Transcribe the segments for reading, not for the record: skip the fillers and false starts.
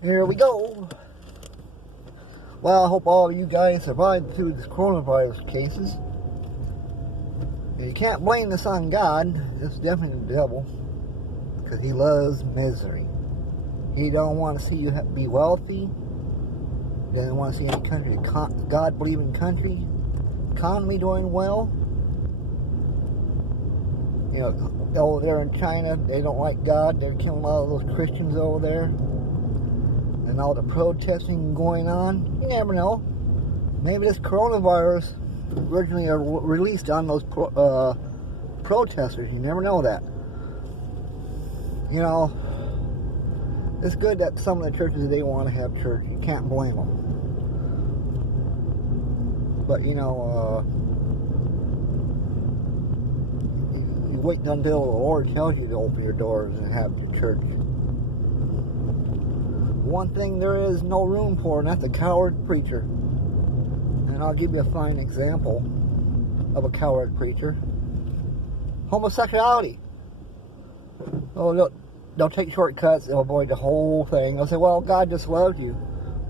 Here we go. Well, I hope all of you guys survived through this coronavirus cases. You can't blame this on God. It's definitely the devil, because he loves misery. He don't want to see you be wealthy. He doesn't want to see any country, God-believing country, economy doing well. You know, over there in China, they don't like God. They're killing all of those Christians over there. And all the protesting going on. You never know. Maybe this coronavirus originally released on those protesters. You never know that. You know, it's good that some of the churches, they want to have church. You can't blame them. But, you know, you wait until the Lord tells you to open your doors and have your church. One thing there is no room for, and that's a coward preacher. And I'll give you a fine example of a coward preacher. Homosexuality. Oh, they'll take shortcuts. They'll avoid the whole thing. They'll say, well, God just loved you.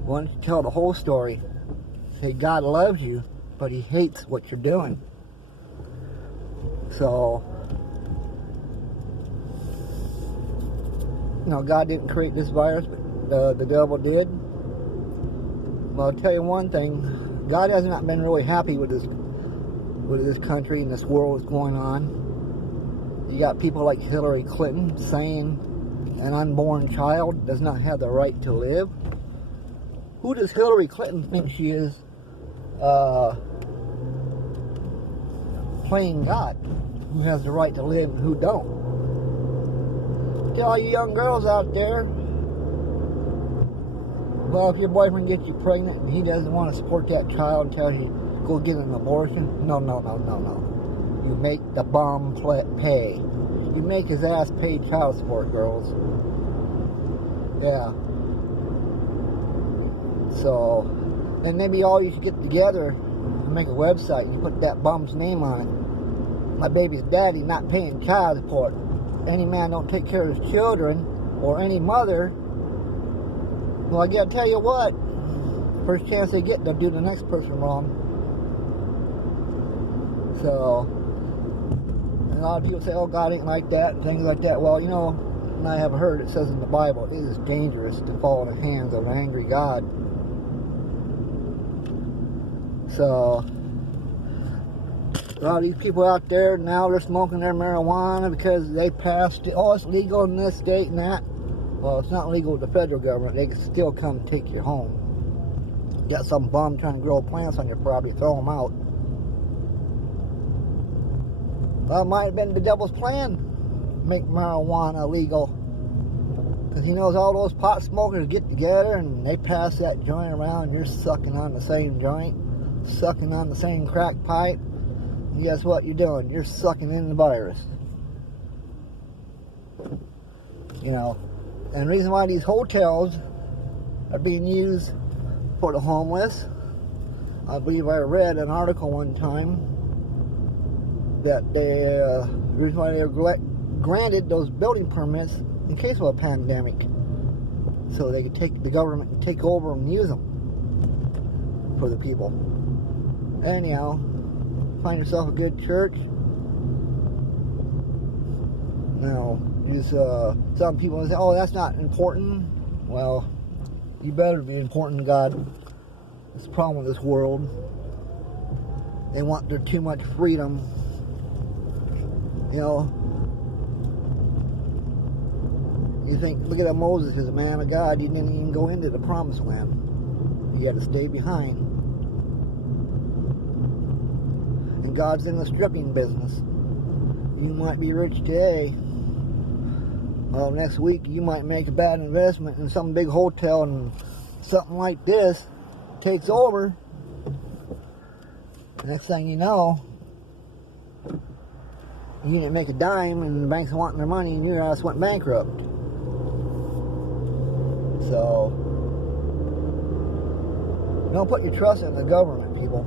Why don't you tell the whole story? Say, God loves you, but he hates what you're doing. So, you know, God didn't create this virus, but the devil did. Well, I'll tell you one thing. God has not been really happy with this country and this world that's going on. You got people like Hillary Clinton saying an unborn child does not have the right to live. Who does Hillary Clinton think she is playing God? Who has the right to live and who don't? Tell all you young girls out there, well, if your boyfriend gets you pregnant and he doesn't want to support that child and tells you go get an abortion, no. You make the bum pay. You make his ass pay child support, girls. Yeah. So, and maybe all you should get together and make a website and you put that bum's name on it. My baby's daddy not paying child support. Any man don't take care of his children, or any mother, well, I gotta tell you what, first chance they get, they'll do the next person wrong. So, and a lot of people say, oh, God ain't like that, and things like that. Well, you know, and I have heard it says in the Bible, it is dangerous to fall in the hands of an angry God. So, a lot of these people out there, now they're smoking their marijuana because they passed it. Oh, it's legal in this state and that. Well, it's not legal with the federal government. They can still come and take you home. You got some bum trying to grow plants on your property, throw them out. Well, it might have been the devil's plan, make marijuana illegal. Because he knows all those pot smokers get together and they pass that joint around and you're sucking on the same joint, sucking on the same crack pipe. And guess what you're doing? You're sucking in the virus. You know. And the reason why these hotels are being used for the homeless, I believe I read an article one time that the reason why they were granted those building permits in case of a pandemic, so they could take the government and take over and use them for the people. Anyhow, find yourself a good church. Now, some people say, oh, that's not important. Well, you better be important to God. That's the problem with this world. They want their too much freedom. You know, you think, look at Moses, he's a man of God. He didn't even go into the promised land. He had to stay behind. And God's in the stripping business. You might be rich today. Well, next week you might make a bad investment in some big hotel and something like this takes over. The next thing you know, you didn't make a dime and the bank's wanting their money and your ass went bankrupt. So, don't put your trust in the government, people.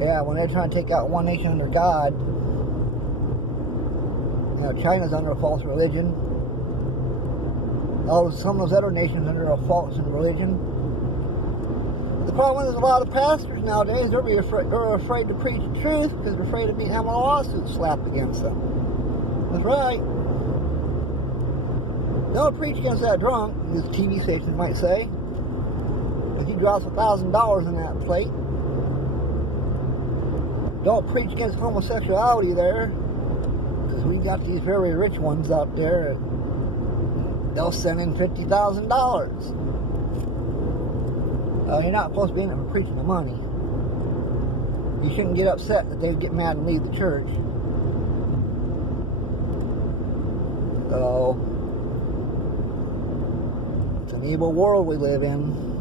Yeah, when they're trying to take out one nation under God, you know, China's under a false religion. some of those other nations under a false religion. The problem is a lot of pastors nowadays, they're afraid to preach the truth because they're afraid of having a lawsuit slapped against them. That's right. Don't preach against that drunk, as TV stations might say. If he drops $1,000 in that plate. Don't preach against homosexuality there, because we got these very rich ones out there. They'll send in $50,000. You're not supposed to be in it for preaching the money. You shouldn't get upset that they get mad and leave the church. So, it's an evil world we live in.